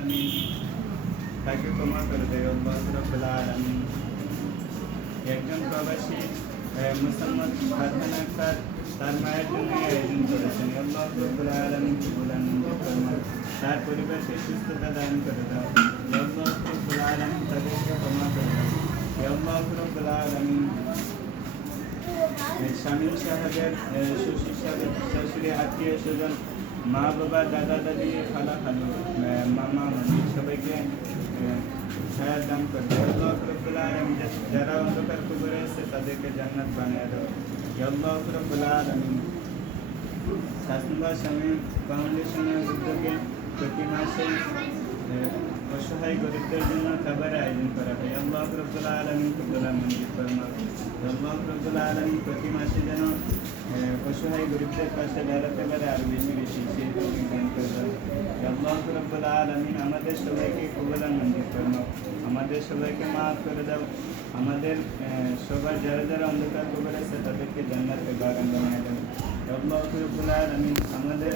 আলামিন তাকে ক্ষমা করে দেয় আল্লাহ রাব্বুল আলামিন। একজন প্রবাসী মুসলমান ফারহান আক্তার তার মায়ের জন্য আয়োজন করেছেন আল্লাহ রাব্বুল আলামিন কবুল মঞ্জুর ফরমান। তার পরিবারকে সুস্থতা দান করে দাও আল্লাহ রাব্বুল আলামিন, তাদেরকে ক্ষমা করে দাও আল্লাহ রাব্বুল আলামিন। শামীম সাহেবের শ্বশুর সাহেবের শাশুড়ি আত্মীয় স্বজন মা বাবা দাদা দাদি খালা খালু মামা মামি সবাইকে ছায়ার দান করবে আল্লাহ রাব্বুল আলামিন। যারা অন্ধকার কবরে আছে তাদেরকে জান্নাত বানিয়ে দাও আল্লাহ রাব্বুল আলামিন। শাসনবাগ শামীম ফাউন্ডেশনের উদ্যোগে প্রতি মাসে অসহায় গরিবদের জন্য খাবারের আয়োজন করা হয় আল্লাহ রাব্বুল আলামিন কবুল মঞ্জুর ফরমান আল্লাহ রাব্বুল আলামিন। প্রতি মাসে যেন অসহায় গরিবদের পাশে দাঁড়াতে পারে আর বেশি বেশি সেই তৌফিক দান করে দাও আল্লাহ রাব্বুল আলামিন। আমাদের সবাইকে কবুল মঞ্জুর ফরমাও, আমাদের সবাইকে মাফ করে দাও, আমাদের সবার যারা যারা অন্ধকার কবরে আছে তাদেরকে জান্নাতের বাগান বানিয়ে দাও আল্লাহ রাব্বুল আলামিন। আমাদের